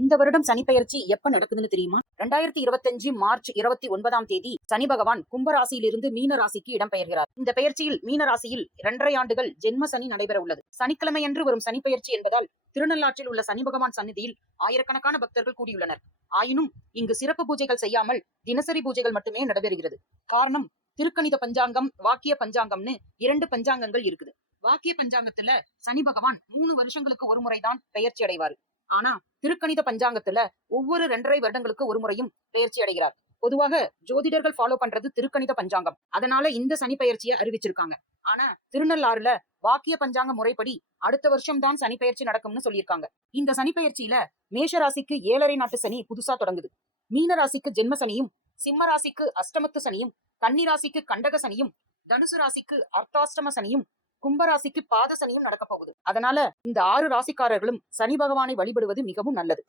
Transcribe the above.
இந்த வருடம் சனிப்பெயர்ச்சி எப்ப நடக்குதுன்னு தெரியுமா? 2025 மார்ச் 29ஆம் தேதி சனி பகவான் கும்பராசியிலிருந்து மீன ராசிக்கு இடம்பெயர்கிறார். இந்த பெயர்ச்சியில் மீன ராசியில் 2.5 ஆண்டுகள் ஜென்ம சனி நடைபெற உள்ளது. சனிக்கிழமையன்று வரும் சனிப்பெயர்ச்சி என்பதால் திருநள்ளாற்றில் உள்ள சனி பகவான் சந்நிதியில் ஆயிரக்கணக்கான பக்தர்கள் கூடியுள்ளனர். ஆயினும் இங்கு சிறப்பு பூஜைகள் செய்யாமல் தினசரி பூஜைகள் மட்டுமே நடைபெறுகிறது. காரணம், திருக்கணித பஞ்சாங்கம், வாக்கிய பஞ்சாங்கம்னு 2 பஞ்சாங்கங்கள் இருக்குது. வாக்கிய பஞ்சாங்கத்துல சனி பகவான் 3 வருஷங்களுக்கு ஒரு முறைதான் பெயர்ச்சி அடைவாரு. ஆனா திருக்கணித பஞ்சாங்கத்துல ஒவ்வொரு 2.5 வருடங்களுக்கு ஒரு முறையும் பெயர்ச்சி அடைகிறார். பொதுவாக ஜோதிடர்கள் ஃபாலோ பண்றது திருக்கணித பஞ்சாங்கம். அதனால இந்த சனி பெயர்ச்சியை அறிவிச்சிருக்காங்க. ஆனா திருநள்ளாறுல வாக்கிய பஞ்சாங்க முறைப்படி அடுத்த வருஷம் தான் சனி பெயர்ச்சி நடக்கும்னு சொல்லியிருக்காங்க. இந்த சனி பெயர்ச்சியில மேஷ ராசிக்கு 7.5 நாட்டு சனி புதுசா தொடங்குது. மீன ராசிக்கு ஜென்ம சனியும், சிம்ம ராசிக்கு அஷ்டமத்து சனியும், கன்னி ராசிக்கு கண்டக சனியும், தனுசு ராசிக்கு அர்த்தாஷ்டம சனியும், கும்பராசிக்கு பாத சனியும் நடக்க போகுது. அதனால இந்த 6 ராசிக்காரர்களும் சனி பகவானை வழிபடுவது மிகவும் நல்லது.